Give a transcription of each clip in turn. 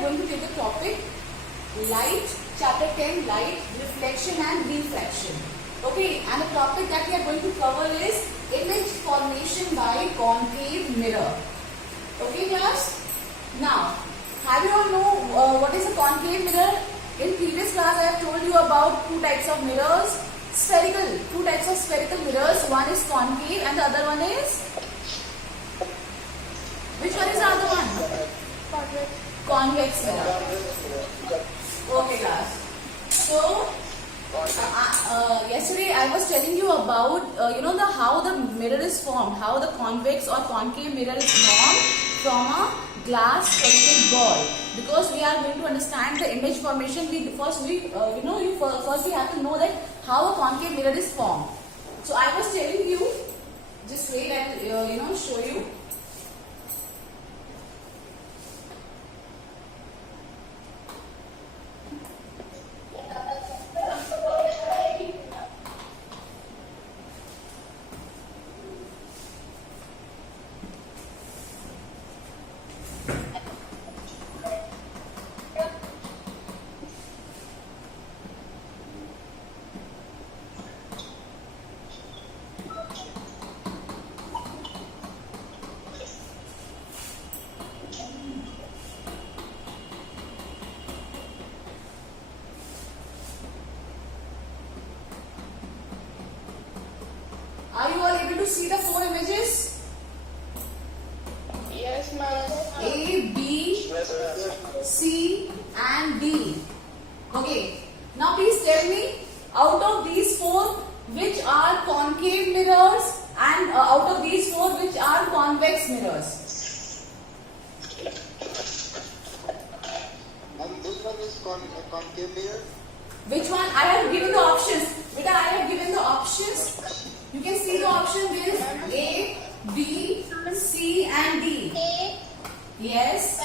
are going to take the topic light, chapter 10, light, reflection and refraction. Okay, and the topic that we are going to cover is image formation by concave mirror. Okay class? Now, have you all know what is a concave mirror? In previous class I have told you about two types of mirrors. Two types of spherical mirrors. One is concave and the other one is? Which one is the other one? Convex mirror. Okay class. So, yesterday I was telling you about how the mirror is formed, how the convex or concave mirror is formed from a glass spherical ball. Because we are going to understand the image formation, first we have to know that how a concave mirror is formed. So I was telling you, just wait, I will show you. Are you all able to see the four images? Yes, ma'am. A, B, C and D. Okay. Now please tell me, out of these four, which are concave mirrors and out of these four, which are convex mirrors? This one is concave mirror. Which one? I have given the options. Beta, I have given the options. You can see the option is A, B, C and D. A. Yes. A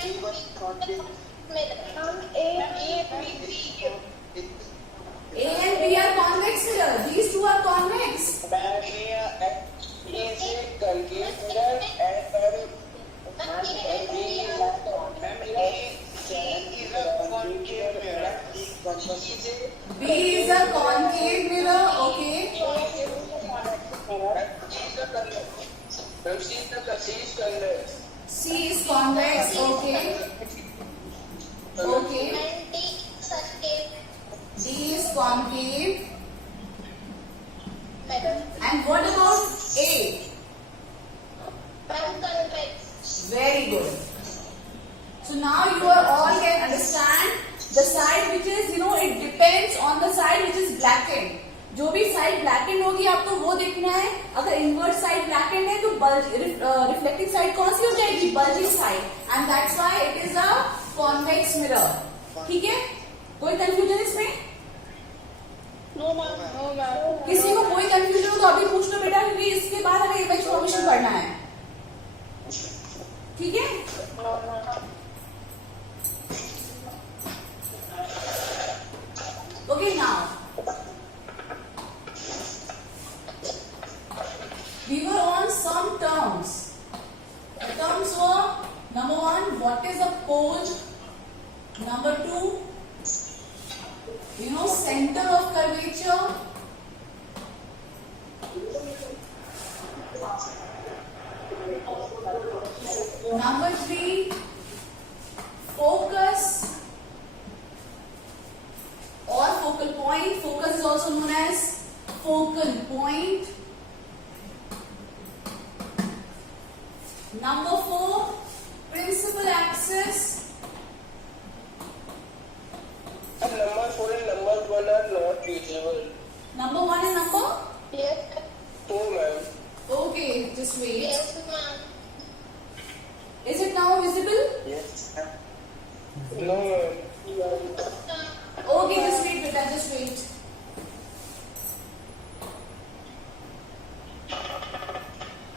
and B. A and B are convex mirror. These two are convex. B is a concave mirror. Okay. C is convex. Okay. Okay. D is concave. And what about A? Very good. So now you are all can understand the side which is it depends on the side which is blackened. जो भी side blanket होगी आपको वो देखना है. अगर invert side blanket है तो रिफ्लेक्टिंग साइड कौन सी हो जाएगी? Bulging side. And that's why it is a convex mirror. ठीक है? कोई कंफ्यूजन इसमें? No ma'am. किसी को कोई कंफ्यूजन हो तो अभी पूछ लो बेटा, क्योंकि इसके बाद हमें इमेज फॉर्मेशन पढ़ना है. ठीक है? Okay, now we were on some terms. The terms were: number one, what is a pole? Number two, center of curvature. Number three, focus or focal point. Focus is also known as focal point. Number four, principal axis. Number 4 and number 1 are not visible. Number 1 and number? Yes. 4, ma'am. Okay, just wait. Yes, ma'am. Is it now visible? Yes. No, ma'am. Okay, just wait, beta, just wait.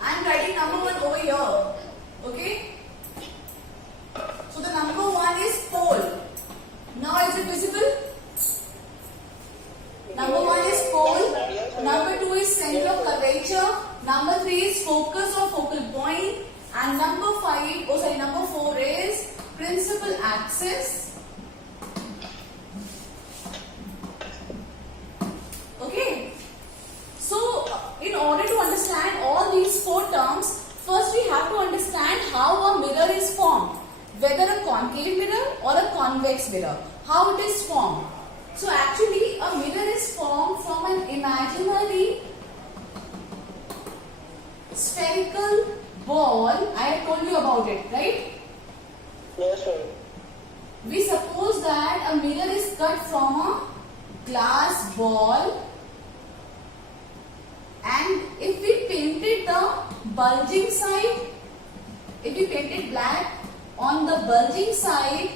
I am writing number 1 over here. Okay? So the number 1 is pole. Now is it visible? Number 1 is pole. Number 2 is center of curvature. Number 3 is focus or focal point. And number 4 is principal axis. axis. Okay. So, in order to understand all these four terms, first we have to understand how a mirror is formed. Whether a concave mirror or a convex mirror. How it is formed. So, actually a mirror is formed from an imaginary spherical ball. I have told you about it, right? Yes, ma'am. We suppose that a mirror is cut from a glass ball, and if we painted the bulging side, if we painted black on the bulging side,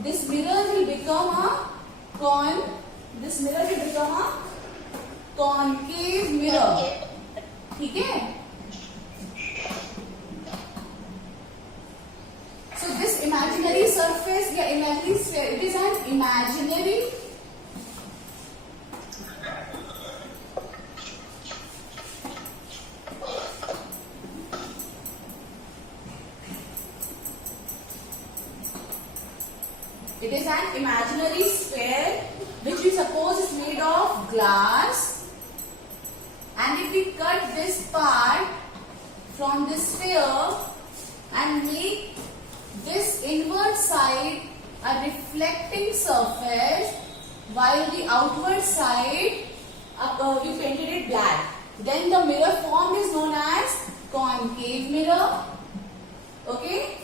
this mirror will become a concave mirror. ठीक है? So this imaginary surface या imaginary sphere, it is an imaginary sphere which we suppose is made of glass, and if we cut this part from this sphere and make this inward side a reflecting surface while the outward side we painted it black, then the mirror formed is known as concave mirror. Okay.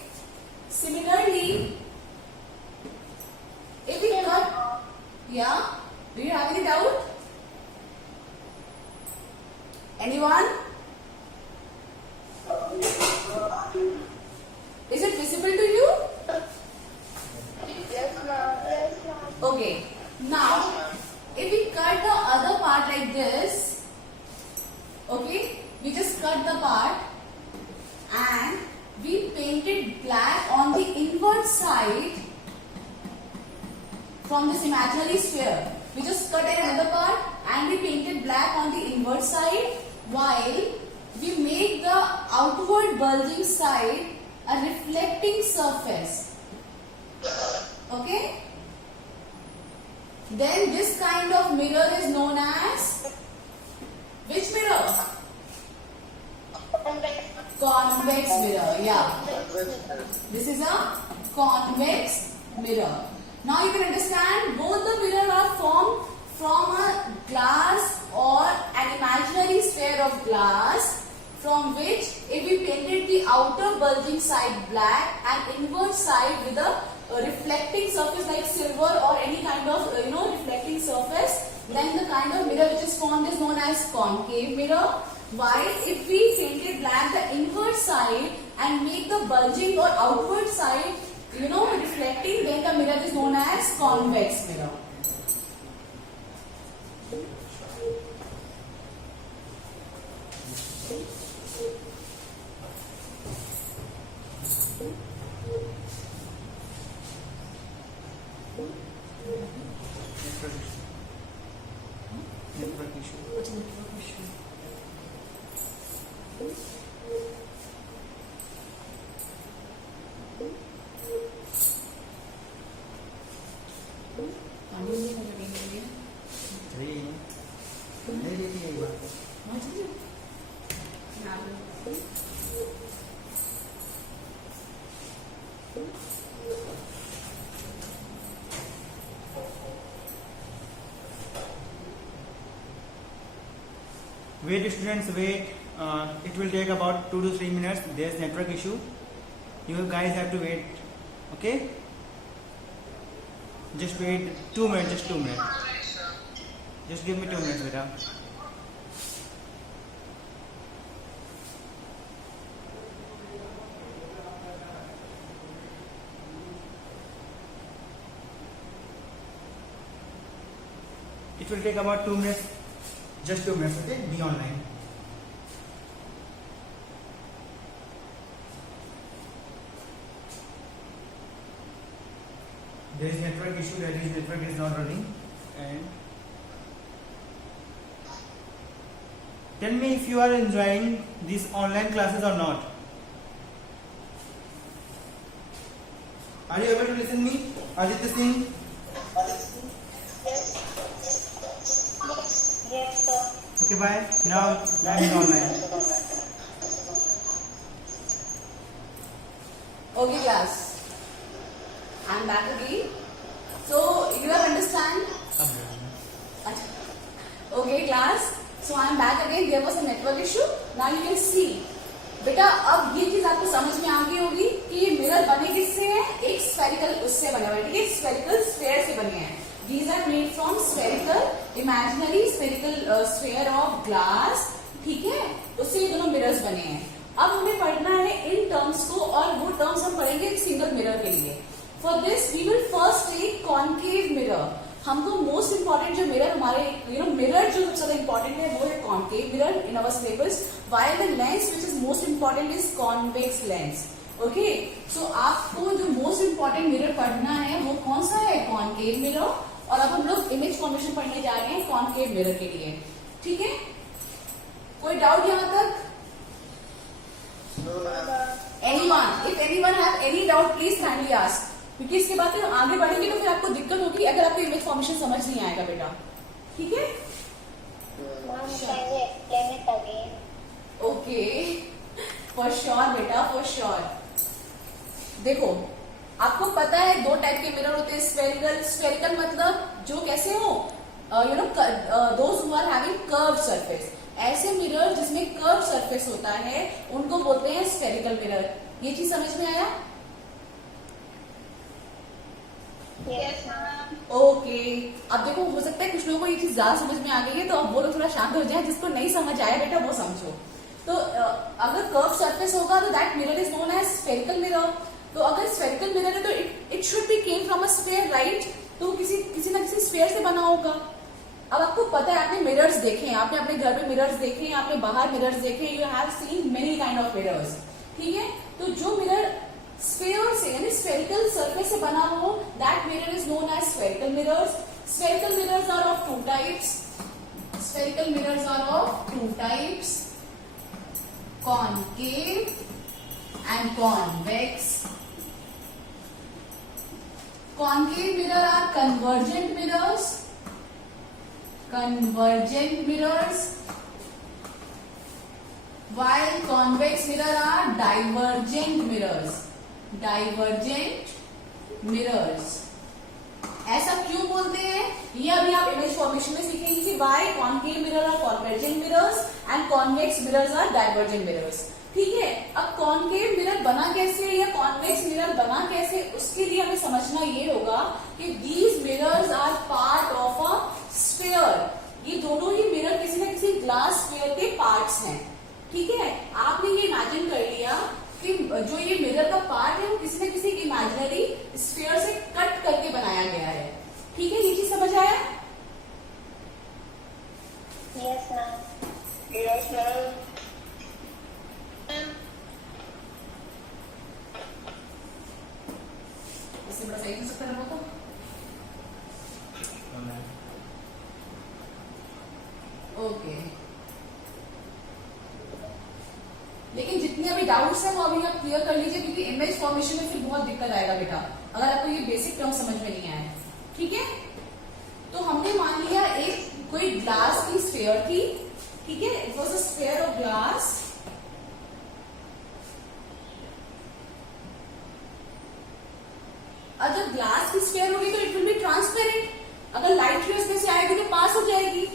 Similarly, if we cut, yeah, do you have any doubt? Anyone? Is it visible to you? Yes, ma'am. Yes, ma'am. Okay. Now, if we cut the other part like this, okay, we just cut the part and we painted black on the inward side from this imaginary sphere. We just cut another part and we painted black on the inward side, while we make the outward bulging side a reflecting surface. Okay? Then this kind of mirror is known as which mirror? Convex mirror. Yeah. This is a convex mirror. Now you can understand both the mirror are formed from a glass or an imaginary sphere of glass, from which if we painted the outer bulging side black and inward side with a reflecting surface like silver or any kind of reflecting surface, then the kind of mirror which is formed is known as concave mirror. While if we painted black the inward side and make the bulging or outward side reflecting, then the mirror is known as convex mirror. Network issue. Wait students, wait. It will take about 2 to 3 minutes. There is network issue. You guys have to wait. Okay? Just wait 2 minutes. Just 2 minutes. Just give me 2 minutes, beta. It will take about 2 minutes. Just 2 minutes, okay? Be online. There is network issue, that is network is not running. And tell me if you are enjoying these online classes or not. Are you able to listen me? Aditya Singh. Yes, sir. Okay, bye. Now I am online. Okay, class. I'm back again. So you have understand? Okay, class. So I'm back again. There was a network issue. Now you can see. बेटा अब ये चीज आपको समझ में आ गई होगी कि ये मिरर बने किससे हैं? एक स्फेरिकल उससे बने हुए, ठीक है, स्फेरिकल स्फेयर से बने हैं. These are made from spherical, imaginary spherical sphere of glass, ठीक है, उससे ये दोनों मिरर्स बने हैं. अब हमें पढ़ना है इन टर्म्स को, और वो टर्म्स हम पढ़ेंगे एक सिंगल मिरर के लिए. For this we will first take concave mirror. हमको मोस्ट इंपॉर्टेंट जो मिरर हमारे मिरर जो सबसे ज्यादा इंपॉर्टेंट है वो है concave mirror in our syllabus, while the lens which is most important is convex lens. Okay, so आपको जो मोस्ट इंपॉर्टेंट मिरर पढ़ना है वो कौन सा है? Concave mirror. और अब हम लोग इमेज फॉर्मेशन पढ़ने जा रहे हैं कॉन्केव मिरर के लिए, ठीक है. कोई डाउट यहाँ तक? Anyone? If anyone have any doubt, please kindly ask. क्योंकि इसके बाद फिर आगे बढ़ेंगे तो फिर आपको दिक्कत होगी अगर आपको इमेज फॉर्मेशन समझ नहीं आएगा बेटा, ठीक है. Ma'am, can you explain it again? Okay, for sure बेटा, फॉर श्योर. देखो, आपको पता है दो टाइप के मिरर होते हैं, स्फेरिकल. स्फेरिकल मतलब जो कैसे हो, those who are having curve surface. ऐसे मिरर जिसमें कर्व सरफेस होता है उनको बोलते हैं स्फेरिकल मिरर. ये चीज समझ में आया? Yes, ma'am. ओके, अब देखो हो सकता है कुछ लोगों को ये चीज ज्यादा समझ में आ गई है, तो अब वो लोग थोड़ा शांत हो जाए. जिसको नहीं समझ आया बेटा वो समझो. तो अगर कर्व सरफेस होगा तो that mirror is known as spherical mirror. तो अगर स्फेरिकल मिरर है तो it should be came from a sphere, right? तो किसी ना किसी स्फेयर से बना होगा. अब आपको पता है, आपने मिरर्स देखे हैं, आपने अपने घर पे मिरर्स देखे हैं, आपने बाहर मिरर्स देखे हैं. You have seen many kind of mirrors, ठीक है. तो जो मिरर स्फेयर से यानी स्फेरिकल सरफेस से बना हो, that mirror is known as spherical mirrors. Spherical mirrors are of two types. Spherical mirrors are of two types, concave and convex. Concave mirror are convergent mirrors. Convergent mirrors. While convex mirror are divergent mirrors. Divergent mirrors. ऐसा क्यों बोलते हैं ये अभी आप image formation में सीखेंगे कि why concave mirror are convergent mirrors and convex mirrors are divergent mirrors. ठीक है. अब concave mirror बना कैसे या convex mirror बना कैसे, उसके लिए हमें समझना ये होगा कि these mirrors are part of a sphere. ये दोनों ही मिरर किसी न किसी ग्लास स्फीयर के पार्ट्स हैं, ठीक है. आपने ये इमेजिन कर लिया कि जो ये मिरर का पार्ट है वो किसी न किसी इमेजिनरी स्फीयर से कट करके बनाया गया है, ठीक है. ये चीज समझ आया? Yes, ma'am. Yes, ma'am. इससे बड़ा सही हो सकता है वो तो. ओके, लेकिन जितने अभी डाउट्स हैं वो अभी आप क्लियर कर लीजिए, क्योंकि इमेज फॉर्मेशन में फिर बहुत दिक्कत आएगा बेटा अगर आपको ये बेसिक टर्म समझ में नहीं आए, ठीक है. तो हमने मान लिया एक कोई ग्लास की स्फीयर थी, ठीक है. It was a sphere of glass. और जब ग्लास की स्फीयर होगी तो इट विल बी ट्रांसपेरेंट. अगर लाइट रे उसमें से आएगी तो पास हो जाएगी.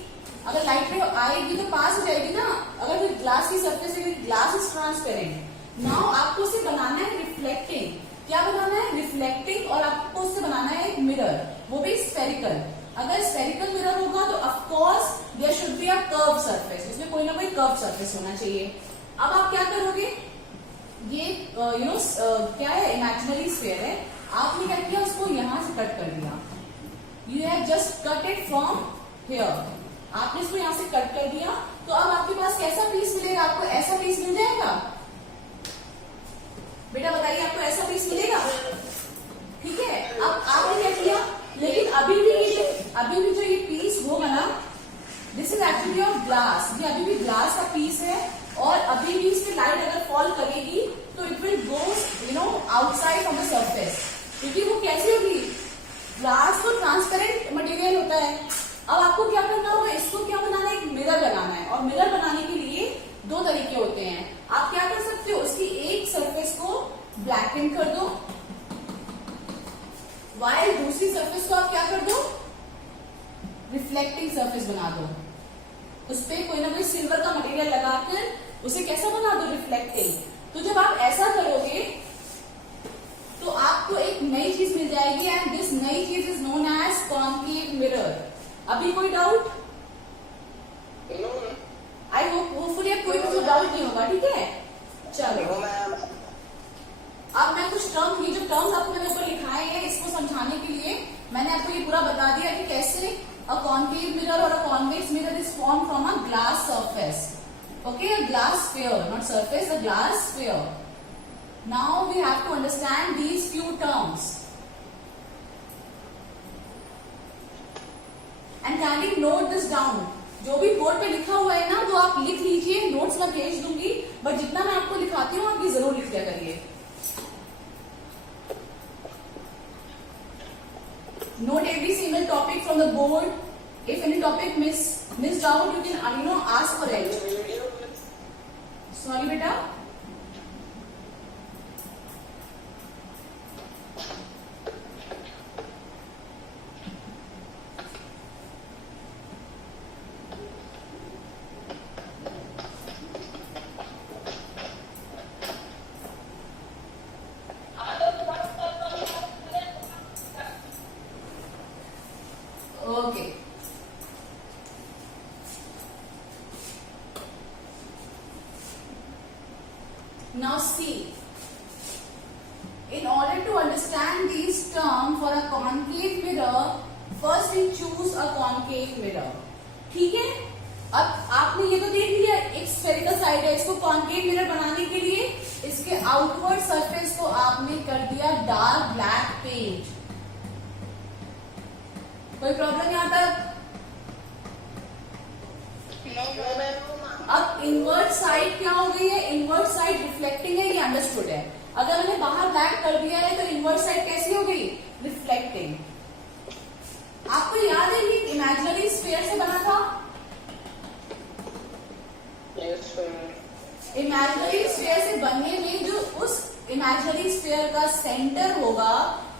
अगर लाइट रे आएगी तो पास हो जाएगी ना. अगर फिर ग्लास की सरफेस है, ग्लास इज ट्रांसपेरेंट. नाउ आपको उसे बनाना है रिफ्लेक्टिंग. क्या बनाना है? रिफ्लेक्टिंग. और आपको उससे बनाना है एक मिरर, वो भी स्फेरिकल. अगर स्फेरिकल मिरर होगा तो of course there should be a curve surface. उसमें कोई ना कोई कर्व सरफेस होना चाहिए. अब आप क्या करोगे, ये क्या है, इमेजिनरी स्फीयर है. आपने क्या किया, उसको यहां से कट कर दिया. You have just cut it from here. आपने इसको यहां से कट कर दिया. तो अब आपके पास कैसा पीस मिलेगा? आपको ऐसा पीस मिल जाएगा बेटा, बताइए आपको ऐसा पीस मिलेगा, ठीक है. अब आपने क्या किया, लेकिन अभी भी जो ये पीस होगा ना, this is actually of glass. ये अभी भी ग्लास का पीस है और अभी भी इसमें लाइट अगर फॉल करेगी तो it will go outside from the surface. क्योंकि वो कैसी होगी, ग्लास तो ट्रांसपेरेंट मटेरियल होता है। अब आपको क्या करना होगा, इसको क्या बनाना है, एक मिरर बनाना है। और मिरर बनाने के लिए दो तरीके होते हैं। आप क्या कर सकते हो, उसकी एक सरफेस को ब्लैकेन कर दो, वाइल दूसरी सरफेस को आप क्या कर दो, रिफ्लेक्टिंग सरफेस बना दो। उस पर कोई ना कोई सिल्वर का मटेरियल लगाकर उसे कैसा बना दो, रिफ्लेक्टिंग। तो जब आप ऐसा करोगे तो आपको एक नई चीज मिल जाएगी, एंड दिस नई चीज is known as concave mirror. अभी कोई डाउट? नो आई होपफुली अब कोई कुछ डाउट नहीं होगा, ठीक है। चलो मैम। अब मैं कुछ टर्म, ये जो टर्म्स आपको मैंने ऊपर लिखाए हैं, इसको समझाने के लिए मैंने आपको ये पूरा बता दिया कि कैसे a concave mirror or a convex mirror is formed from a glass surface. Okay, a glass sphere, not surface, a glass sphere. Now we have to understand these few terms. And kindly note this down. जो भी board पे लिखा हुआ है ना, तो आप लिख लीजिए, नोट्स मैं भेज दूंगी, बट जितना मैं आपको लिखाती हूँ आप ये जरूर लिख लिया करिए। Note every single topic from the board. If any topic missed out, you can ask for it. Sorry, beta. Okay. Now see, in order to understand these terms for a concave mirror, first we choose a concave mirror. ठीक है, अब आपने ये तो देख लिया, एक spherical side है, इसको कॉन्केव मिरर बनाने के लिए इसके आउटवर्ड सरफेस को आपने कर दिया डार्क ब्लैक पेंट। कोई प्रॉब्लम यहाँ तक? अब इनवर्ट साइड क्या हो गई है, इनवर्ट साइड रिफ्लेक्टिंग है, ये अंडरस्टूड है। अगर मैंने बाहर ब्लैक कर दिया है तो इनवर्ट साइड कैसी हो गई, रिफ्लेक्टिंग। आपको याद है ये इमेजिनरी स्फीयर से बना था? इमेजिनरी स्फीयर से बनने में जो उस इमेजिनरी स्फीयर का सेंटर होगा,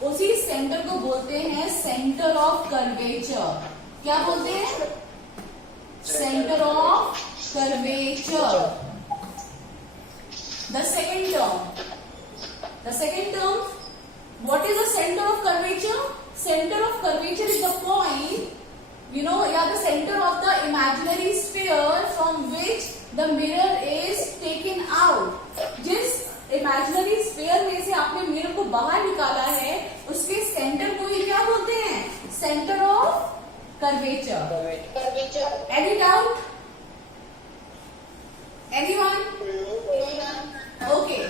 उसी सेंटर को बोलते हैं सेंटर ऑफ कर्वेचर। क्या बोलते हैं? Centre of curvature. The second term, what is the center of curvature? Center of curvature is the point, the center of the imaginary sphere from which the mirror is taken out. जिस imaginary sphere में से आपने mirror को बाहर निकाला है, उसके centre को ये क्या बोलते हैं, centre of curvature. Any doubt? Anyone? Okay.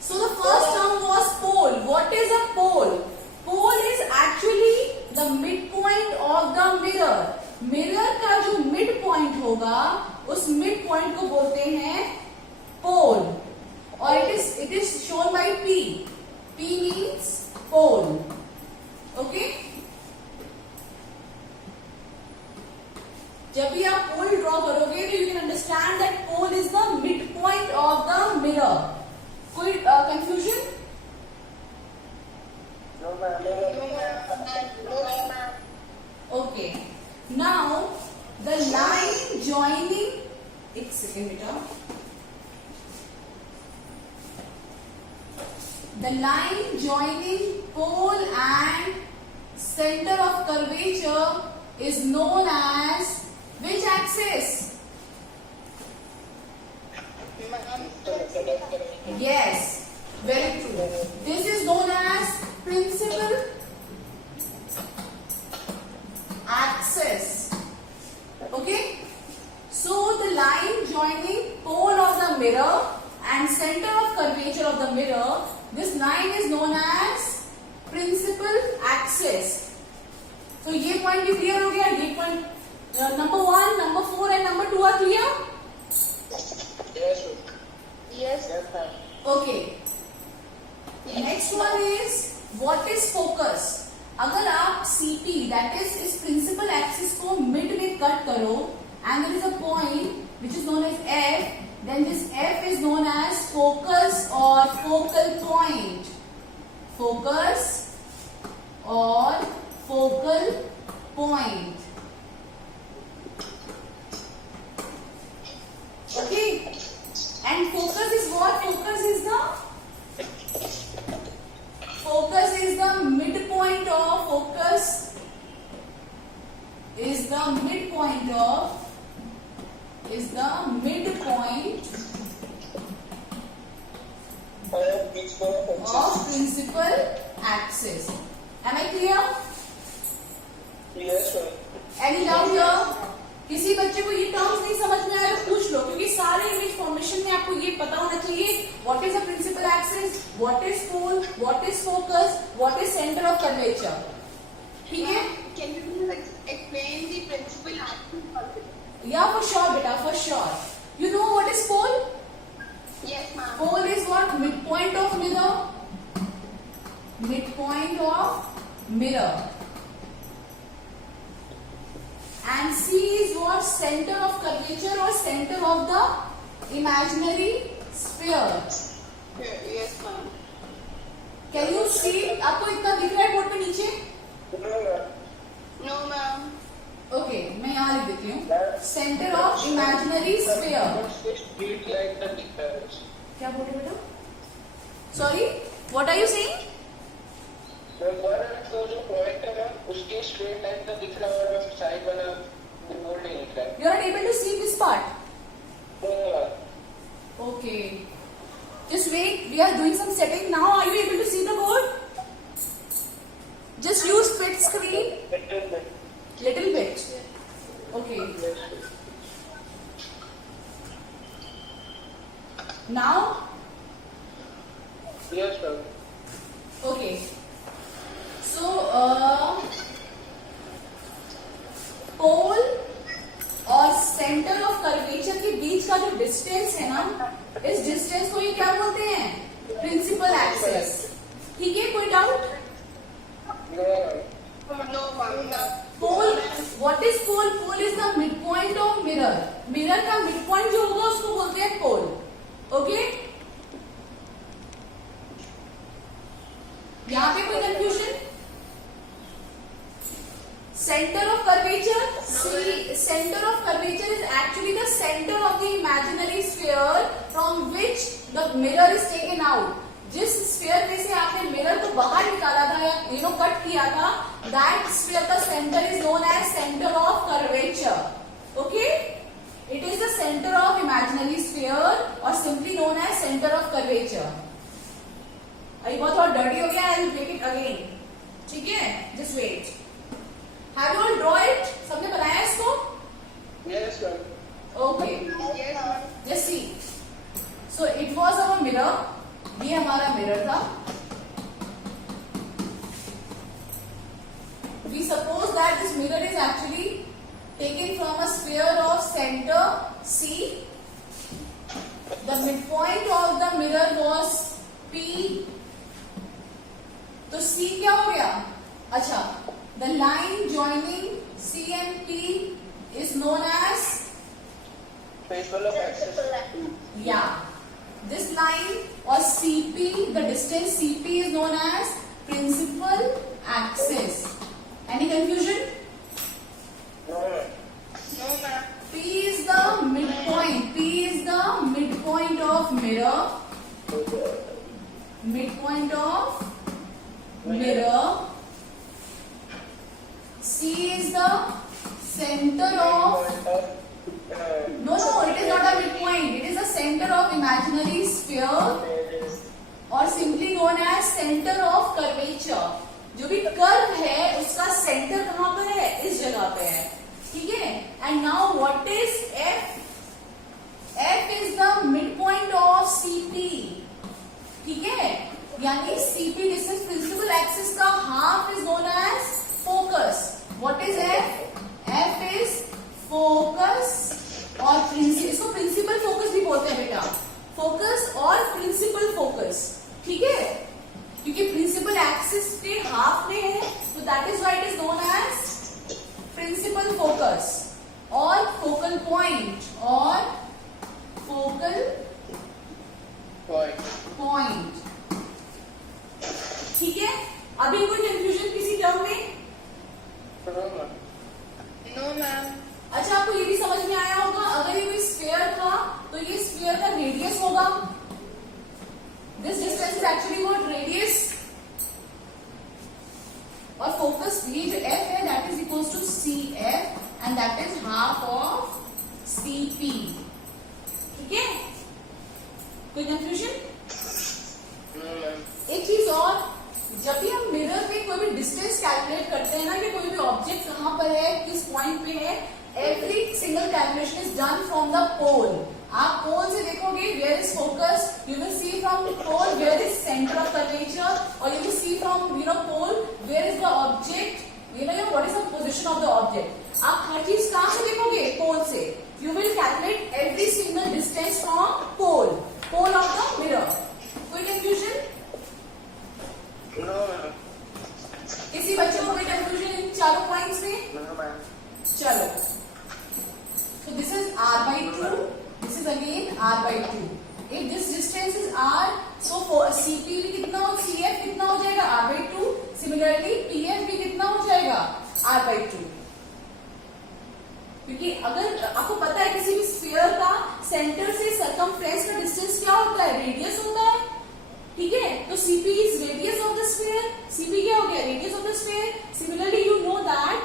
So the first term was pole. What is a pole? Pole is actually the midpoint of the mirror. Mirror का जो midpoint होगा, उस midpoint को बोलते हैं pole. और it is shown by P. P means pole. Okay? जब भी आप पोल ड्रॉ करोगे तो you can understand that pole is the mid point of the mirror. कोई confusion? Okay, now the line joining, एक सेकेंड बेटा, the line joining pole and centre of curvature is known as which axis? Yes, very true. This is known as principal axis. Okay, so the line joining pole of the mirror and center of curvature of the mirror, this line is known as principal axis. तो ये point भी clear हो गया, ये point number 1, number 4 and number 2 are clear? Yes. Okay, next one is what is focus. अगर आप सी there is a point which is known as F, then this F is known as focus or focal point. Focus or focal point. Okay, and focus is what? Focus is the midpoint of focus is the midpoint of principal axis. Am I clear? Yes, sir. Any doubt here? किसी बच्चे को ये terms नहीं समझ में आया तो पूछ लो, क्योंकि सारे इमेज फॉर्मेशन में आपको ये पता होना चाहिए what is a principal axis, what is pole, what is focus, what is centre of curvature. ठीक है? Can you explain the principal axis? Yeah, for sure, beta, for sure. You know what is pole? Yes, ma'am. Pole is what? Midpoint of mirror. Midpoint of mirror. And C is what? Center of curvature or center of the imaginary sphere. Yes, ma'am. Can you see? आपको इतना दिख रहा है board पे नीचे? No, ma'am. No, ma'am. Okay, मैं यहाँ लिख देती हूँ. Center of imaginary sphere. Street like the difference. क्या बोल रहे बेटा? Sorry, what are you saying? तो जो पॉइंट है ना उसके स्ट्रेट लाइन का दिख रहा है और साइड वाला बोल्ड नहीं दिख रहा है. You are not able to see this part. No, ma'am. Okay. Just wait. We are doing some setting now. Are you able to see the board? Just use split screen. Little bit. Little bit. Okay. Now. Yes, ma'am. Okay. So, पोल और centre of curvature के बीच का जो distance है ना, इस distance को ये क्या बोलते हैं? Principal axis. ठीक है? कोई doubt? No, ma'am. No, ma'am. Pole, what is pole? Pole is the mid point of mirror. Mirror का मिड पॉइंट जो होगा उसको बोलते हैं पोल. ओके? यहाँ पे कोई confusion? Center of curvature. See, center of curvature is actually the center of the imaginary sphere from which the mirror is taken out. जिस sphere में से आपने mirror को बाहर निकाला था या कट किया था, that sphere का center is known as center of curvature. Okay? It is the center of imaginary sphere or simply known as center of curvature. अभी बहुत थोड़ा dirty हो गया. I will make it again. ठीक है? Just wait. Have you all draw it? सबने बनाया इसको? Yes, ma'am. Okay. Yes, ma'am. Just see. So it was our mirror. ये हमारा मिरर था. We suppose that this mirror is actually taken from a sphere of center C. The midpoint of the mirror was P. तो C क्या हो गया? अच्छा. The line joining C and P is known as, Principal of axis. yeah, this line or CP, the distance CP is known as principal axis. Any confusion? No, ma'am. No, ma'am. P is the midpoint. P is the midpoint of mirror. Midpoint of mirror. C is the center of, no, it is not a midpoint. It is the center of imaginary sphere or simply known as center of curvature. जो भी curve है उसका centre कहाँ पर है? इस जगह पे है. ठीक है? And now what is F? F is the midpoint of CP. ठीक है? यानी CP distance principal axis का half is known as focus. What is F? F is focus और प्रिंसिपल. इसको प्रिंसिपल फोकस भी बोलते हैं बेटा. फोकस और प्रिंसिपल फोकस. ठीक है? क्योंकि प्रिंसिपल एक्सिस के हाफ में है तो that is why it is known as principal focus और point or focal point. ठीक है, अभी कोई कंफ्यूजन किसी टर्म में? No ma'am. अच्छा, आपको ये भी समझ में आया होगा, अगर ये कोई स्फीयर था तो ये स्फीयर का रेडियस होगा. This distance is actually what radius. और फोकस ये जो f है that is equals to CF and that is half of CP. ठीक है, कोई कंफ्यूजन? एक चीज और, जब भी हम मिरर में कोई भी डिस्टेंस कैलकुलेट करते हैं ना कि कोई भी ऑब्जेक्ट कहां पर है, किस पॉइंट पे है, every single calculation is done from the pole. आप पोल से देखोगे where is focus, you will see from pole where is centre of curvature, और you will see from pole where is the object, what is the position of the object. आप हर चीज कहां से देखोगे? पोल से. You will calculate every single distance from pole of the mirror. कोई confusion? किसी बच्चे को कोई कंफ्यूजन इन चारों पॉइंट्स में? चलो, so this is r/2, this is again r/2. If this distance is r, so for CP भी कितना हो, CF कितना हो जाएगा? r/2. Similarly PF भी कितना हो जाएगा? r/2. क्योंकि अगर आपको पता है किसी भी स्फीयर का सेंटर से सर्कमफ्रेंस का डिस्टेंस क्या होता है? रेडियस होता है. ठीक है, तो CP is radius of the sphere. CP क्या हो गया? Radius of the sphere. Similarly you know that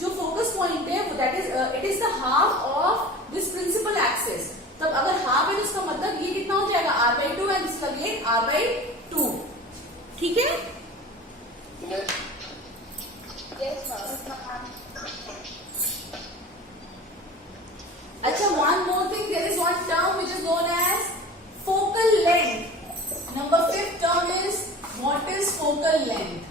जो फोकस पॉइंट है that is it is the half of this principle axis. तब अगर हाफ है तो इसका मतलब ये कितना हो जाएगा? r/2 and this again r/2. ठीक है? Yes ma'am. अच्छा, one more thing, there is one term which is known as focal length. Number 5th term is what is focal length?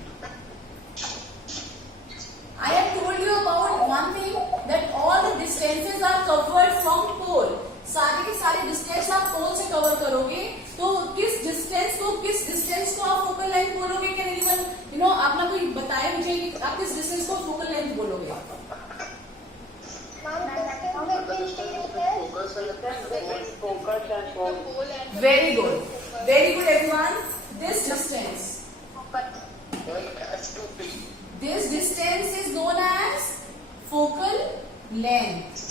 I have told you about one thing, that all the distances are covered from pole. सारे के सारे distance आप pole से cover करोगे, तो किस distance को आप फोकल लेंथ बोलोगे? कैन एनीवन आपने कोई बताया मुझे कि आप किस डिस्टेंस को फोकल लेंथ बोलोगे? Very good everyone. This distance is known as focal length.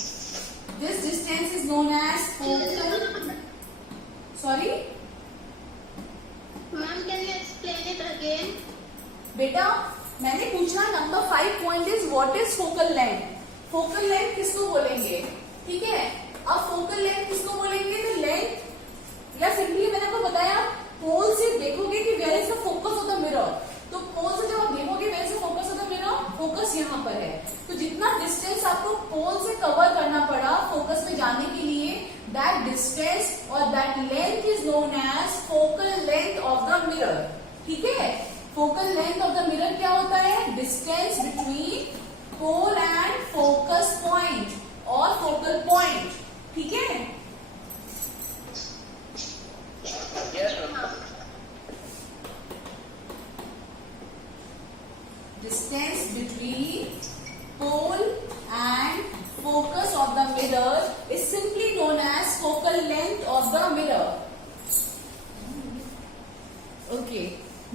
This distance is known as focal. Sorry? Ma'am, can you explain it again? बेटा, मैंने पूछा number 5 point is what is focal length. Focal length किसको बोलेंगे? ठीक है, अब focal length किसको बोलेंगे? तो लेंथ, या सिंपली मैंने आपको बताया पोल से देखोगे कि where is the focus of the mirror. तो पोल से जब आप देखोगे where is the focus of the mirror, focus यहाँ पर है. तो जितना डिस्टेंस आपको पोल से कवर करना पड़ा फोकस में जाने के लिए, दैट डिस्टेंस और that length is known as focal length of the mirror. ठीक है, focal length of the mirror क्या होता है? Distance between pole and focus point और फोकल पॉइंट. ठीक है, distance between pole and focus of the mirror is simply known as focal length of the mirror. Okay,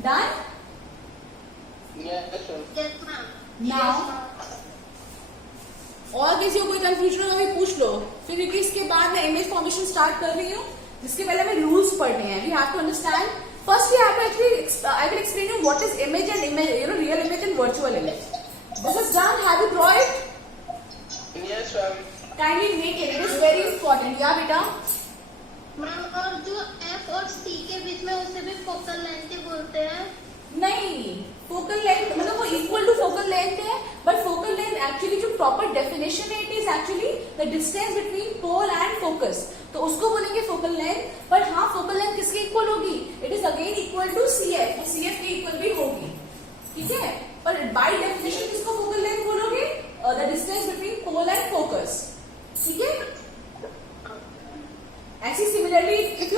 done? Yes, ma'am. Now, और किसी को कोई कंफ्यूजन हो अभी पूछ लो, फिर क्योंकि इसके बाद मैं इमेज फॉर्मेशन स्टार्ट कर रही हूँ, जिसके पहले हमें रूल्स पढ़ने हैं. We have to understand. First, we have to actually, I will explain you what is image and image, real image and virtual image. This is done. Have you draw it? Yes, ma'am. Kindly make it. It is very important. Yeah, बेटा. Ma'am, और जो F और C के बीच में उसे भी focal length ही बोलते हैं? नहीं, फोकल लेंथ मतलब वो इक्वल टू फोकल लेंथ है, बट फोकल लेंथ एक्चुअली जो प्रॉपर डेफिनेशन है, it is actually the distance between pole and focus. तो उसको बोलेंगे फोकल लेंथ. बट हाँ, फोकल लेंथ किसके इक्वल होगी? It is again equal to CF. तो CF के इक्वल भी होगी. ठीक है, पर बाय डेफिनेशन किसको फोकल लेंथ बोलोगे? The distance between pole and focus. ठीक है. Actually, similarly, if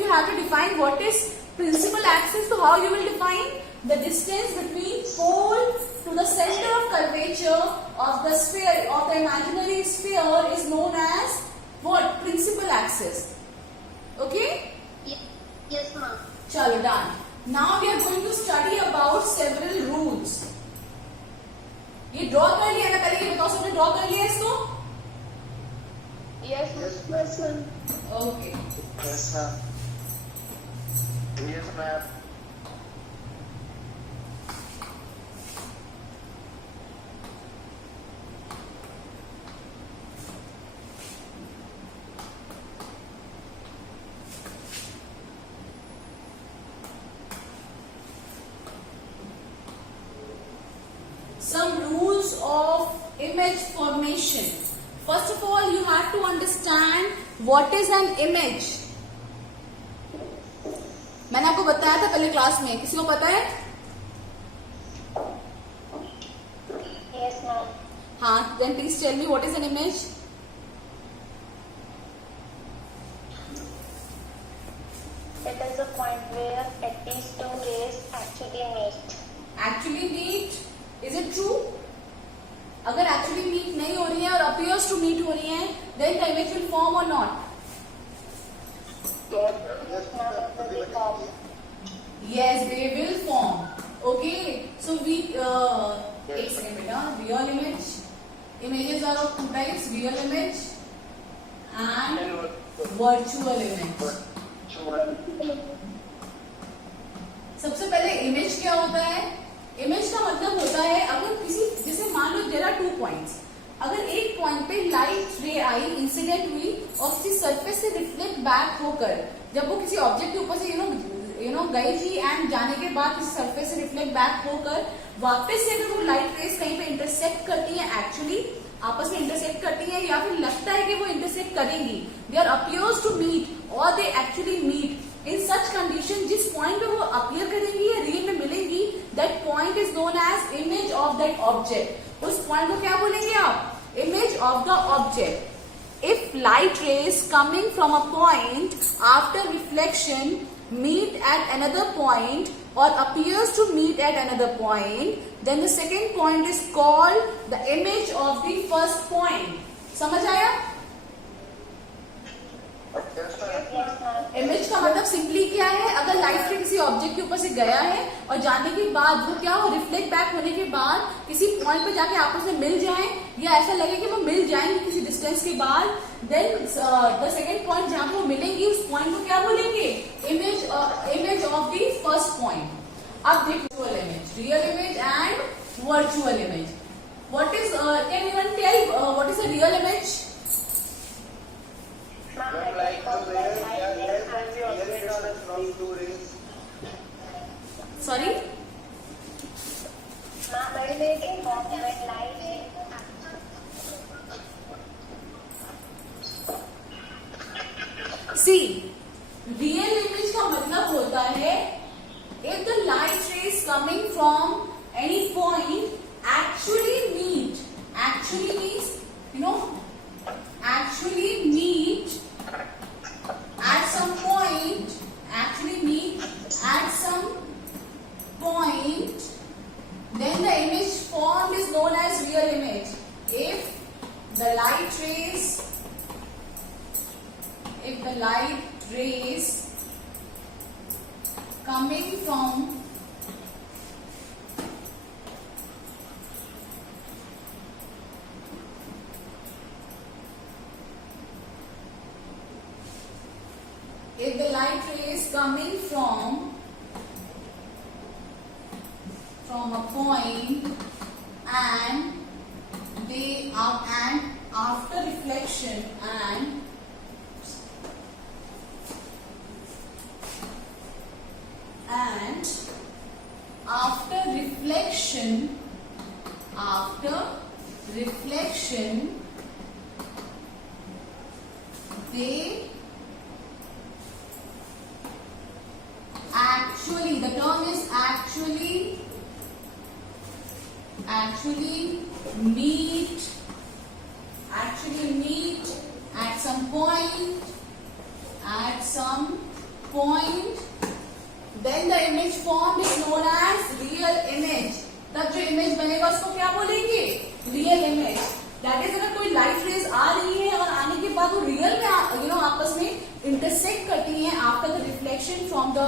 you have to define what is principal axis, so how you will define the distance between pole to the center of curvature of the sphere, of the imaginary sphere is known as what? Principal axis. Okay? Yes, ma'am. Chalo, done. Now we are going to study about several rules. ये draw कर लिया ना, पहले ये बताओ सबने draw कर लिया इसको? Yes, Yes, ma'am. Okay. Yes, ma'am. Yes, ma'am. Some rules of image formation. First of all, you have to understand what is an image. मैंने आपको बताया था पहले क्लास में, किसी को पता है? yes, ma'am. हाँ, then please tell me what is an image. It is a point where at least two rays actually meet. Actually meet, is it true? अगर actually meet नहीं हो रही है और appears to meet हो रही है, then the image will form or not? Yes, ma'am. It will be formed. Yes, they will form. Okay, so we एक second बेटा, real image. Images are of two types: real image and virtual image. सबसे पहले image क्या होता है? Image का मतलब होता है अगर किसी, जैसे मान लो देयर आर 2 पॉइंट्स, अगर एक पॉइंट पे लाइट रे आई, इंसिडेंट हुई और किसी सरफेस से रिफ्लेक्ट बैक होकर जब वो किसी ऑब्जेक्ट के ऊपर से यू नो गई थी एंड जाने के बाद किसी सरफेस से रिफ्लेक्ट बैक होकर वापस से अगर वो लाइट रेस कहीं पे इंटरसेक्ट करती है, एक्चुअली आपस में इंटरसेक्ट करती है या फिर लगता है कि वो इंटरसेक्ट करेंगी, they are appears to meet और they actually meet, in such condition जिस पॉइंट पे वो अपियर करेंगी या रियल में मिलेंगी, that point is known as image of that object. उस पॉइंट को क्या बोलेंगे आप? Image of the object. If light rays coming from a point after reflection meet at another point or appears to meet at another point, then the second point is called the image of the first point. समझ आया? Yes, ma'am. Image का मतलब simply क्या है? अगर light रे किसी object के ऊपर से गया है और जाने के बाद वो क्या हो, रिफ्लेक्ट बैक होने के बाद किसी पॉइंट पे जाके आपस में मिल जाए या ऐसा लगे कि वो मिल जाएंगे किसी डिस्टेंस के बाद, देन द सेकेंड पॉइंट जहां पे वो मिलेंगी उस पॉइंट को क्या बोलेंगे? Image of the first point. अब देखो virtual image, real image and virtual image. What is, can you tell what is a real image? Ma'am, Ma'am, it like is the formed way when light rays not two rays. Sorry? Ma'am, it is formed when light rays See, real image का मतलब होता है if the light rays coming from any point actually meet, actually means actually meet at some point, actually meet at some point, then the image formed is known as real image. If the light rays coming from a point and they are, and after reflection and after reflection they actually, the term is actually meet at some point, then the image formed is known as real image. तब जो image बनेगा उसको क्या बोलेंगे? Real image that is अगर कोई light rays आ रही है और आने के बाद वो रियल में आपस में इंटरसेक्ट करती हैं after the reflection from the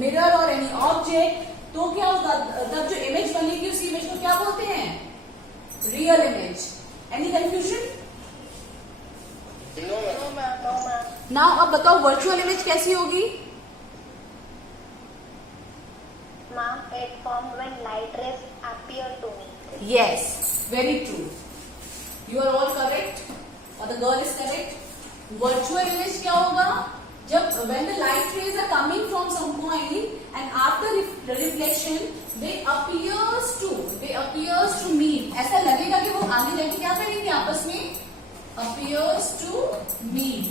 mirror और एनी ऑब्जेक्ट, तो क्या होगा, तब जो इमेज बनेगी उस इमेज को क्या बोलते हैं, real image. Any confusion? No, ma'am. No ma'am, no ma'am. Now अब बताओ वर्चुअल इमेज कैसी होगी? Ma'am, it formed when light rays appear to me. Yes, very true. You are all correct, or the girl is correct. Virtual image क्या होगा? जब when the light rays are coming from some point and after reflection they appears to meet. ऐसा लगेगा कि वो आगे जाके क्या करेंगे आपस में? Appears to meet.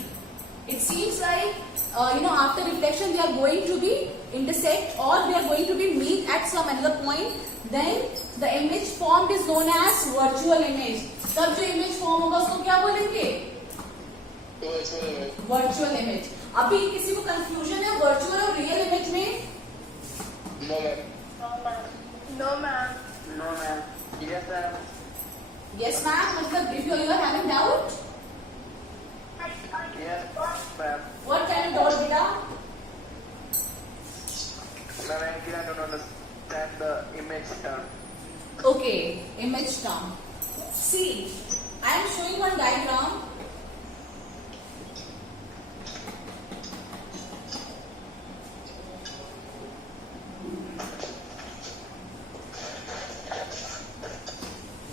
It seems like after reflection they are going to be intersect or they are going to be meet at some another point. Then the image formed is known as virtual image. तब जो image form होगा उसको क्या बोलेंगे? Virtual image. अभी किसी को confusion है virtual और real image में? No, ma'am. No ma'am. No ma'am. No, ma'am. Yes, ma'am. Yes ma'am. मतलब if you are having doubt, Yes, ma'am. what kind of doubt बेटा? Ma'am, actually, I don't understand the image term. Okay, image term. See, I am showing one diagram.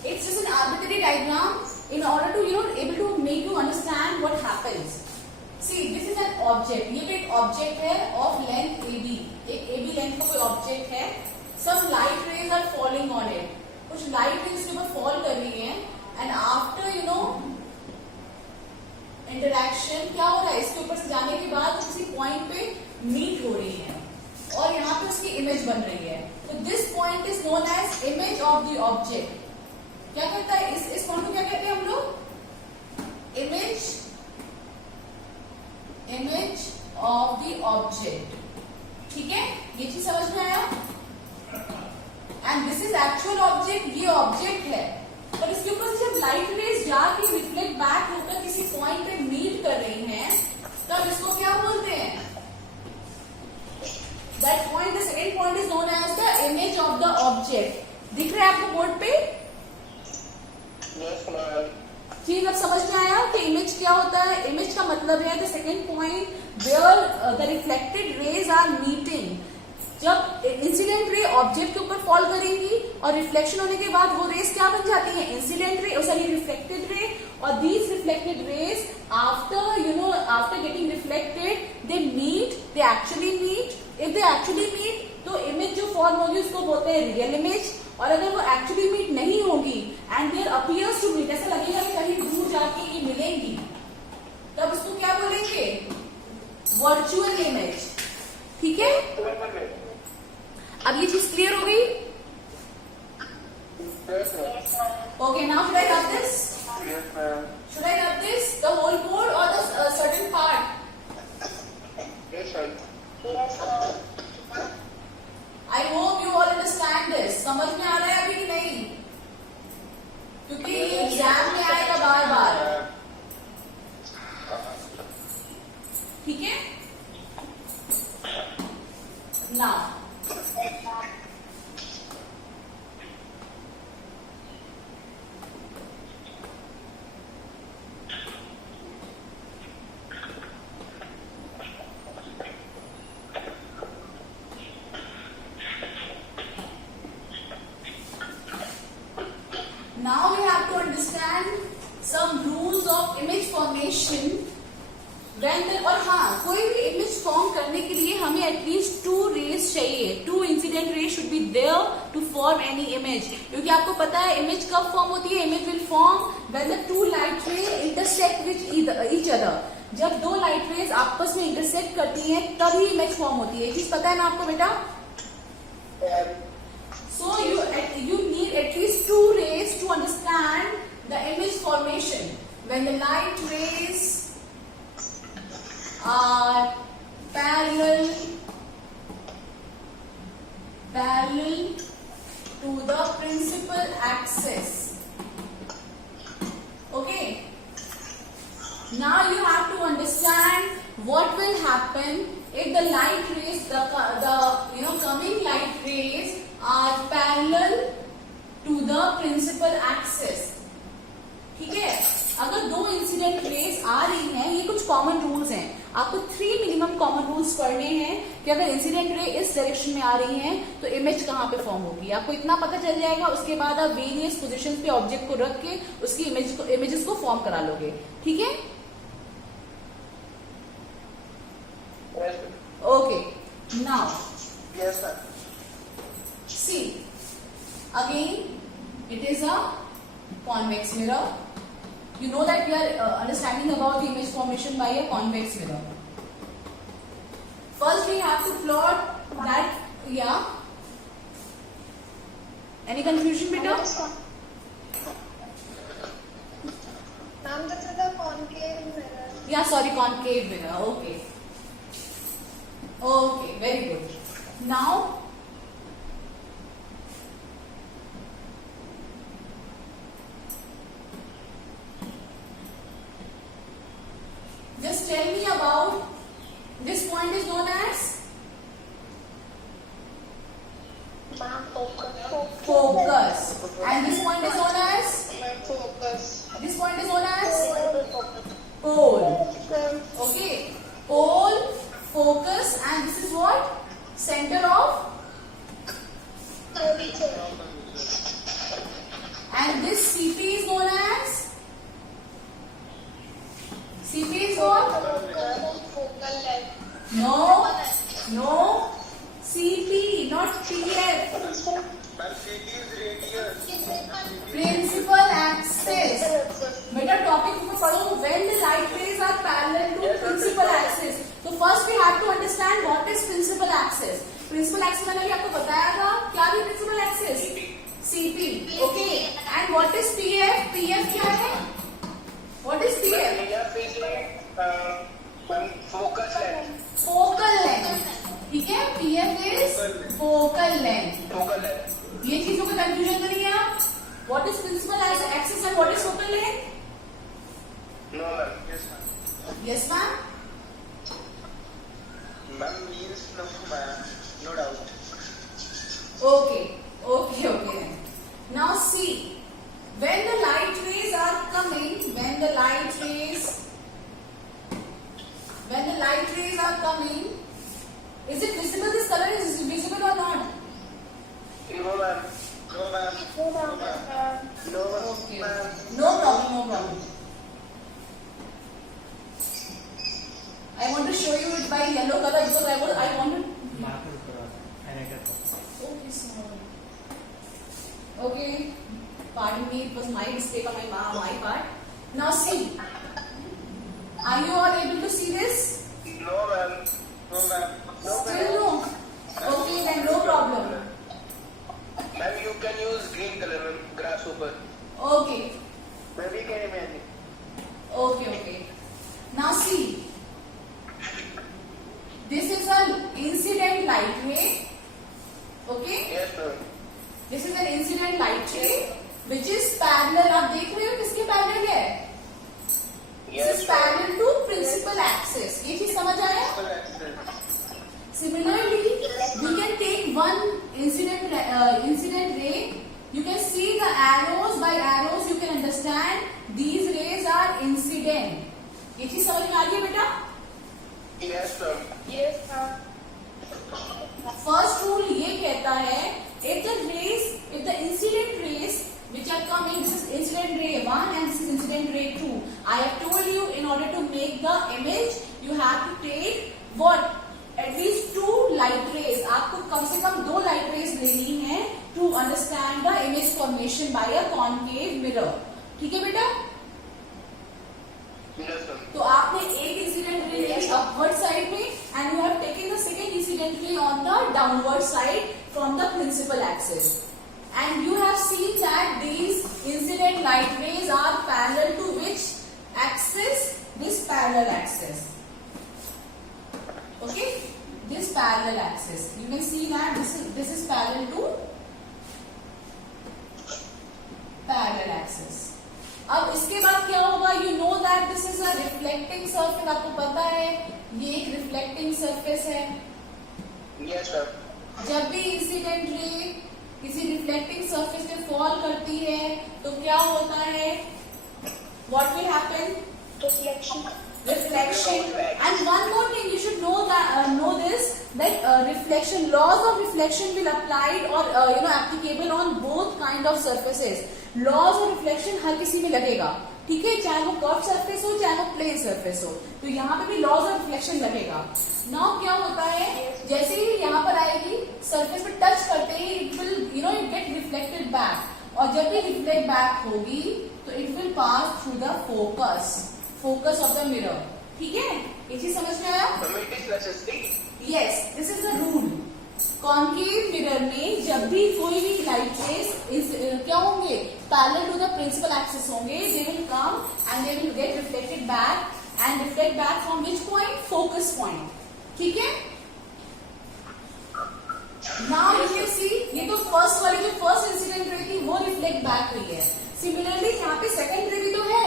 It's just an arbitrary diagram in order to able to make you understand what happens. See, this is an object. ये भी एक object है of length AB. एक AB length का कोई object है. Some light rays are falling on it. कुछ light rays इसके ऊपर fall कर रही हैं and after interaction क्या हो रहा है, इसके ऊपर से जाने के बाद किसी point पे meet हो रही है और यहाँ पे उसकी image बन रही है. तो this point is known as image of the object. क्या करता है इस पॉइंट को क्या कहते हैं हम लोग? Image of the object. ठीक है, ये चीज समझ में आया? And this is actual object. ये ऑब्जेक्ट है और इसके ऊपर से जब लाइट रेज जाके रिफ्लेक्ट बैक होकर किसी पॉइंट पे मीट कर रही हैं तब इसको क्या बोलते हैं? That point, the second point is known as the image of the object. दिख रहा है आपको बोर्ड पे? Yes, ma'am. चीज अब समझ में आया कि इमेज क्या होता है? इमेज का मतलब है the second point where the reflected rays are meeting. जब इंसिडेंट रे ऑब्जेक्ट के ऊपर फॉल करेंगी और रिफ्लेक्शन होने के बाद वो रेज क्या बन जाती है? Incident ray, sorry reflected ray. और these reflected rays after getting reflected they meet, they actually meet. If they actually meet तो इमेज जो फॉर्म होगी उसको बोलते हैं रियल इमेज. और अगर वो एक्चुअली मीट नहीं होगी and there appears to meet, ऐसा लगेगा कि कहीं दूर जाके ये मिलेंगी, तब उसको क्या बोलेंगे? Virtual image. ठीक है, अब ये चीज क्लियर हो गई? Yes, ma'am. Yes ma'am. Okay, now should I rub this? Yes, ma'am. Should I rub this, the whole board or the certain part? Yes, ma'am. Yes ma'am. I hope you all understand this. समझ में आ रहा है अभी कि नहीं? क्योंकि exam में आएगा बार बार. ठीक है? Now, now we have to understand some rules of image formation. और हाँ, कोई भी इमेज फॉर्म करने के लिए हमें एटलीस्ट 2 रेज चाहिए. 2 incident rays should be there to form any image. क्योंकि आपको पता है इमेज कब फॉर्म होती है? Image will form when the 2 light ray intersect with each other. जब 2 लाइट रेज आपस में इंटरसेक्ट करती हैं तभी इमेज फॉर्म होती है. ये चीज पता है ना आपको बेटा? So you need at least 2 rays to understand the image formation. When the light rays are parallel to the principal axis, Now you have to understand what will happen if the light rays, the coming light rays are parallel to the principal axis. ठीक है, अगर दो incident raise आ रही हैं, ये कुछ common rules हैं, आपको 3 मिनिमम कॉमन रूल्स पढ़ने हैं कि अगर इंसिडेंट रे इस डायरेक्शन में आ रही हैं तो इमेज कहाँ पे फॉर्म होगी, आपको इतना पता चल जाएगा. उसके बाद आप वेरियस पोजीशंस पे ऑब्जेक्ट को रख के उसकी इमेजेस को फॉर्म करा लोगे. ठीक है, okay. Now Yes, sir. see, again it is a convex mirror. You know that we are understanding about the image formation by a convex mirror. First we have to plot that. Yeah, any confusion beta? Ma'am, this is a concave mirror. Yeah, sorry, concave mirror. Okay, okay, very good. Now just tell me about this point is known as Ma'am, focus. focus, and this point is known as Focus. this point is known as pole. Okay, pole, focus, and this is what? Center of, Curvature. and this CP is known as CP is what? Focal length. No, CP, not PF. Ma'am, CT is radius. Principal axis. बेटा topic को पढ़ो. When the light rays are parallel to principal axis. तो first we have to understand what is principal axis. Principal axis मैंने अभी आपको बताया था. क्या है principal axis? CP. Okay. And what is PF? PF क्या है? What is PF? PF is focus length. Focal length. ठीक है. PF is focal length. Focal length. ये चीजों का कंफ्यूजन करिए आप. What is principal axis and what is focal length? No, ma'am. Yes, ma'am. Yes, ma'am. Ma'am means no, ma'am. No doubt. Okay then. Now see, when the light rays are coming, when the light rays are coming, is it visible? This color is visible or not? No, ma'am. No, ma'am. No, ma'am. No, Okay. ma'am. No problem. I want to show you it by yellow color because I want to. Marker ऊपर highlighter पर. Okay, sorry. Okay, pardon me. It was my mistake on my part. Now see, are you all able to see this? No, ma'am. No, ma'am. No, Still no. Okay, then no problem. Ma'am, you can use green color, ma'am. Grasshopper. Okay. Maybe you can imagine. Okay. Now see, this is an incident light ray. Okay, Yes, ma'am. this is an incident light ray which is parallel. आप देख रहे हो किसके parallel है? This Yes, is parallel to principal axis. ये चीज समझ आया? ma'am. Similarly, we can take one incident ray. You can see the arrows. By arrows, you can understand these rays are incident. ये चीज समझ में आ रही है बेटा? Yes, ma'am. Yes, ma'am. First rule ये कहता है, if the incident rays which are coming, this is incident ray 1 and this is incident ray 2. I have told you in order to make the image, you have to take what? At least 2 light rays. आपको कम से कम 2 light rays लेनी है to understand the image formation by a concave mirror. ठीक है बेटा? Yes, ma'am. तो आपने एक इंसिडेंट रे ली अपवर्ड साइड में and you have taken the second incident ray on the downward side from the principal axis and you have seen that these incident light rays are parallel to which axis? This parallel axis. Okay, this parallel axis. You can see that this is parallel to parallel axis. अब इसके बाद क्या होगा, you know that this is a reflecting surface, आपको पता है ये एक रिफ्लेक्टिंग सरफेस है। Yes, ma'am. जब भी इंसिडेंट रे किसी रिफ्लेक्टिंग सरफेस पे फॉल करती है तो क्या होता है, what will happen, Reflection. reflection. And one more thing you should know that know this that reflection, laws of reflection will applied or applicable on both kind of surfaces. laws of reflection हर किसी में लगेगा, ठीक है, चाहे वो curve surface हो चाहे वो प्लेन सरफेस हो, तो यहाँ पे भी लॉज ऑफ रिफ्लेक्शन लगेगा। नाउ क्या होता है, जैसे ही यहाँ पर आएगी सरफेस पे टच करते ही it will it get reflected back, और जब भी रिफ्लेक्ट बैक होगी तो it will pass through the focus of the mirror, ठीक है, ये चीज समझ में आया? Ma'am, it is necessary. Yes, this is the rule. Concave mirror में जब भी कोई भी लाइट रेज क्या होंगे, parallel to the principal axis होंगे, they will come and they will get reflected back and reflect back from which point, focus point, ठीक है। नाउ यू कैन सी, ये तो फर्स्ट वाली जो फर्स्ट इंसिडेंट रे थी वो रिफ्लेक्ट बैक हुई है। सिमिलरली यहाँ पे सेकेंड रे भी तो है,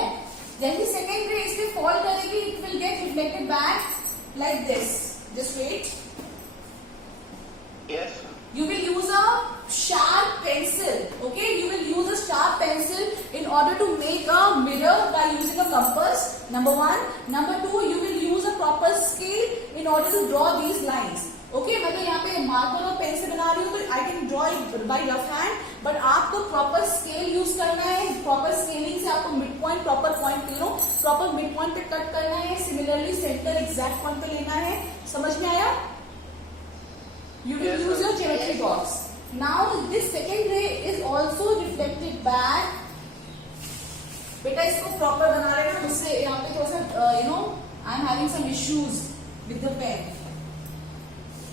जैसे सेकेंड रे इस पे फॉल करेगी it will get reflected back like this, just wait. Yes. You will use a sharp pencil, okay? You will use a sharp pencil in order to make a mirror by using a compass, number one. Number two, you will use a proper scale in order to draw these lines. Okay? मैं तो यहाँ पे marker और pen से बना रही हूँ तो I can draw it by rough hand, but आपको proper scale use करना है, proper scaling से आपको mid point, proper point, proper mid point पे cut करना है, similarly center exact point पे लेना है, समझ में आया? You will Yes, use sir. your geometry box. Now this second ray is also reflected back. बेटा इसको proper बना रहे हैं, मुझसे यहाँ पे थोड़ा सा I am having some issues with the pen.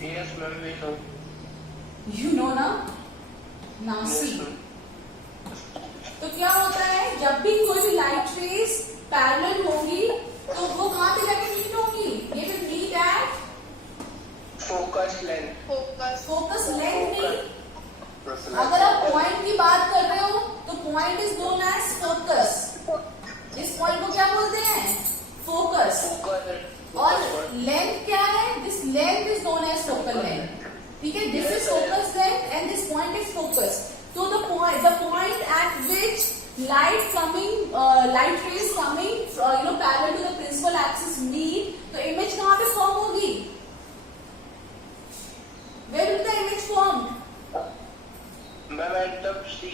Yes, ma'am, we know. You know ना? Now Yes, see. ma'am. तो क्या होता है, जब भी कोई भी लाइट रेज पैरेलल होगी तो वो कहाँ पे जाके मीट होगी, ये will meet at Focus length. Focus length में। अगर आप पॉइंट की बात कर रहे हो तो point is known as focus, इस पॉइंट को क्या बोलते हैं, फोकस। Focus. और लेंथ क्या है, this length is known as focal length, ठीक है, this is focus length and this point is focus. तो the point at which light rays coming parallel to the principal axis meet, तो image कहाँ पे form होगी, where will the image form? Ma'am, at the C.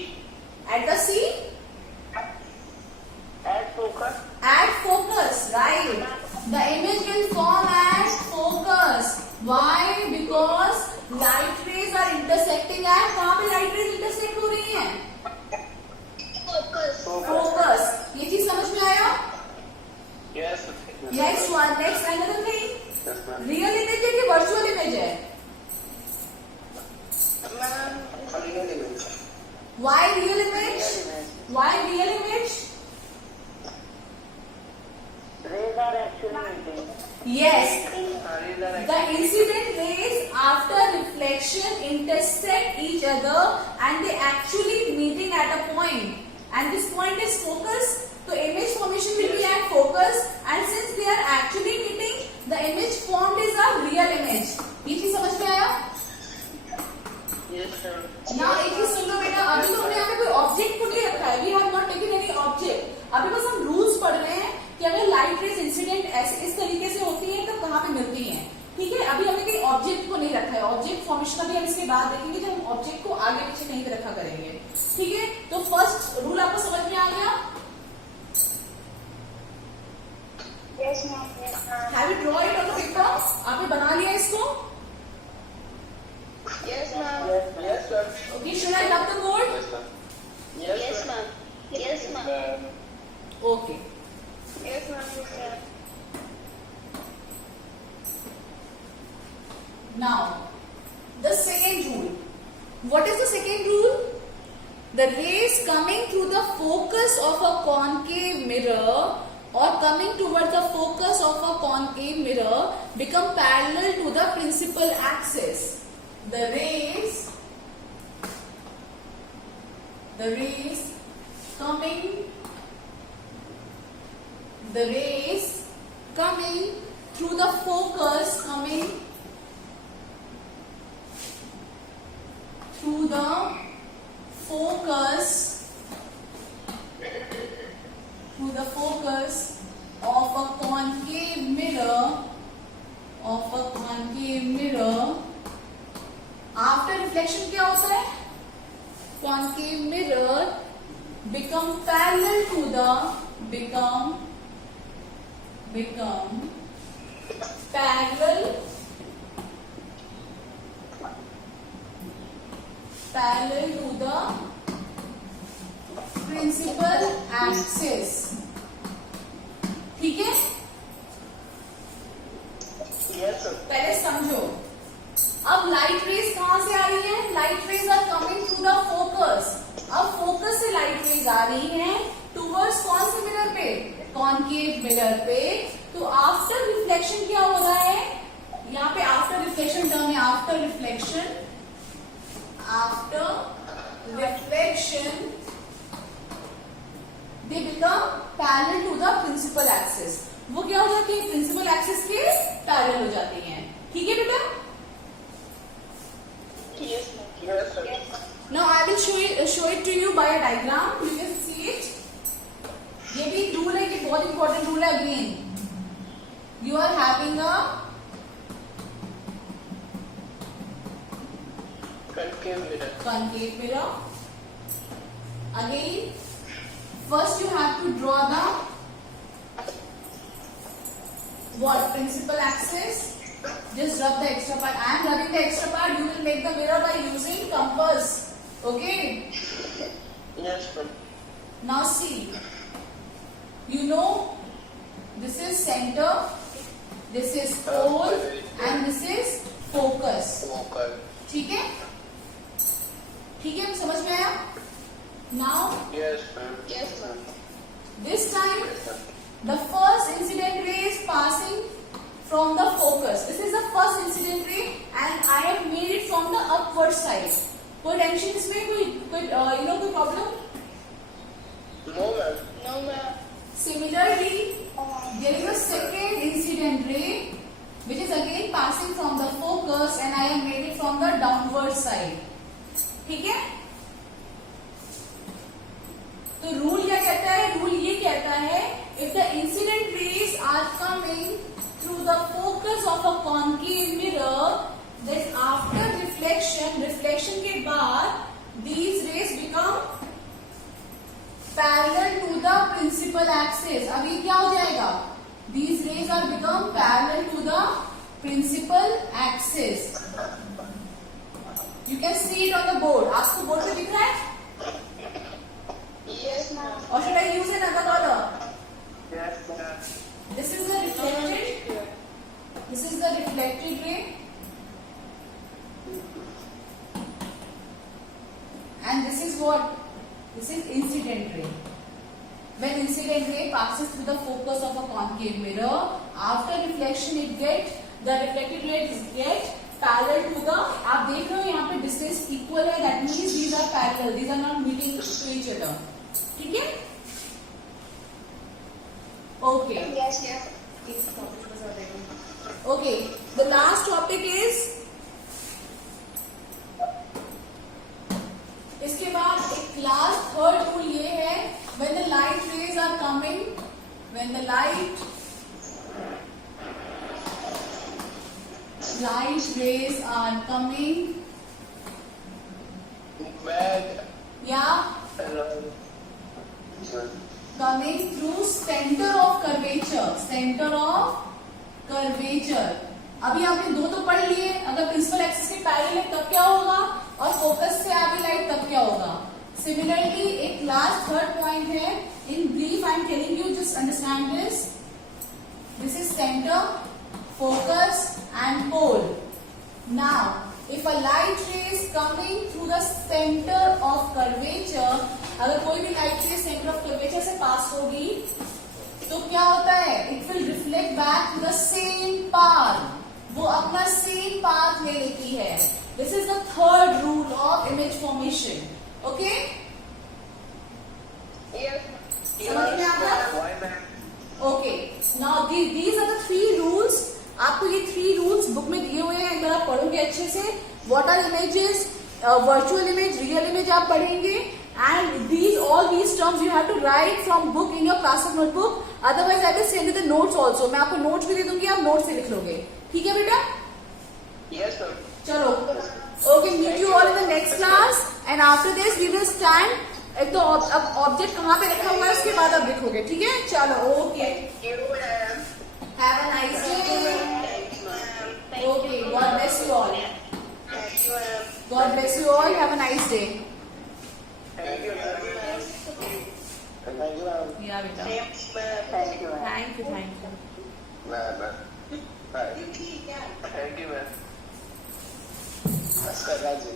At the C? At focus. At focus, right. The image will form at focus. Why? Because light rays are intersecting at, कहाँ पे light rays intersect हो रही हैं? Focus. ये चीज समझ में आया? Yes. Next one, next another thing. Yes, ma'am. Real image है कि virtual image है? Real image. Why real image? Why real image? Rays are actually meeting. Yes. Rays are The incident rays after reflection intersect each other and they actually meeting at a point, and this point is focus, so image formation will be at focus, and since they are actually meeting, the image formed is a real image. ये चीज समझ में आया? Yes, sir. ना एक चीज सुन लो बेटा, अभी तो हमने यहाँ पे कोई ऑब्जेक्ट को नहीं रखा है, we have not taken any object, अभी बस हम रूल्स पढ़ रहे हैं कि अगर लाइट रेज इंसिडेंट ऐसे इस तरीके से होती है तो कहाँ पे मिलती हैं, ठीक है। अभी हमने कहीं ऑब्जेक्ट को नहीं रखा है, ऑब्जेक्ट फॉर्मेशन का भी हम इसके बाद देखेंगे जब हम ऑब्जेक्ट को आगे पीछे नहीं रखा करेंगे, ठीक है। तो फर्स्ट रूल आपको समझ में आ गया? Yes, ma'am. Have you draw it on the paper? आपने बना लिया इसको? Yes, ma'am. Yes, sir. Okay, should I रब the board? Yes, sir. Yes, ma'am. Yes, ma'am. Okay, Yes, ma'am. Yes, ma'am. now the second rule. What is the second rule? The rays coming through the focus of a concave mirror or coming towards the focus of a concave mirror become parallel to the principal axis. The rays coming the rays coming through the focus, coming through the focus, through the focus of a concave mirror, of a concave mirror. After reflection क्या होता है? Concave mirror become parallel to the become parallel to the principal axis. ठीक है? Yes, sir. पहले समझो. अब light rays कहां से आ रही है? Light rays are coming through the focus. अब फोकस से लाइट रेज आ रही है टूवर्ड्स कौन से मिरर पे? कॉनकेव मिरर पे. तो आफ्टर रिफ्लेक्शन क्या हो रहा है? यहाँ पे आफ्टर रिफ्लेक्शन टर्म है. After reflection they become parallel to the principal axis. वो क्या हो जाती है? प्रिंसिपल एक्सिस के पैरेलल हो जाती हैं. ठीक है बेटा? Yes, sir. Now I will show it to you by a diagram. You can see it. ये भी रूल है, कि बहुत इंपॉर्टेंट रूल है. Again you are having a concave mirror. Again, first you have to draw the principal axis. Just rub the extra part. I am rubbing the extra part. You will make the mirror by using compass. Okay. Yes, sir. Now see. You know, this is center, this is pole, and this is focus. Okay. ठीक है? ठीक है, समझ में आया? Now, Yes, sir. Yes, sir. this time, the first incident ray is passing from the focus. This is the first incident ray, and I have made it from the upward side. कोई tension इसमें? कोई problem? No, ma'am. No, ma'am. Similarly, there is a second incident ray which is again passing from the focus, and I have made it from the downward side. ठीक है? तो rule क्या कहता है? Rule ये कहता है, if the incident rays are coming through the focus of a concave mirror, then after reflection के बाद these rays become parallel to the principal axis. अब ये क्या हो जाएगा? These rays are become parallel to the principal axis. You can see it on the board. आपको board पे दिख रहा है? Yes, ma'am. Or should I use another color? Yes, ma'am. This is the reflected ray, and this is what? This is incident ray. When incident ray passes through the focus of a concave mirror, after reflection the reflected rays get parallel to the. आप देख रहे हो यहाँ पे distance equal है. That means these are parallel. These are not meeting to each other. ठीक है? Okay. Yes, yes. Okay, the last topic is, इसके बाद एक क्लास थर्ड रूल ये है, when the light rays are coming yeah, coming through center of curvature. अभी आपने दो तो पढ़ लिए. अगर प्रिंसिपल एक्सिस के पैरेलल है तब क्या होगा, और फोकस से आ रही लाइट तब क्या होगा. सिमिलरली एक लास्ट थर्ड पॉइंट है. In brief I am telling you, just understand this. This is centre, focus and pole. Now if a light ray is coming through the center of curvature, अगर कोई भी light रे centre of curvature से पास होगी तो क्या होता है? It will reflect back to the same path. वो अपना सेम पाथ ले लेती है. This is the third rule of image formation. Okay, Yes. समझ में आ गया? Why, ma'am? Okay, now these are the 3 rules. आपको ये 3 रूल्स बुक में दिए हुए हैं, अगर आप पढ़ोगे अच्छे से. What are images, virtual image, real image आप पढ़ेंगे. And all these terms you have to write from book in your class notebook. Otherwise I will send you the notes also. मैं आपको नोट्स भी दे दूंगी, आप नोट्स से लिख लोगे. ठीक है बेटा? Yes, sir. चलो. Okay, meet you all in the next class. And after this we will stand. एक तो अब ऑब्जेक्ट कहाँ पे रखा हुआ है उसके बाद आप लिखोगे. ठीक है? चलो. Okay. Have a nice day. Okay. God bless you all. God bless you all. Have a nice day. Thank you, ma'am. Thank you, ma'am. Yeah, बेटा. Thank you, ma'am. Thank you. Ma'am. Bye. Thank you, ma'am. Namaskar, Raji.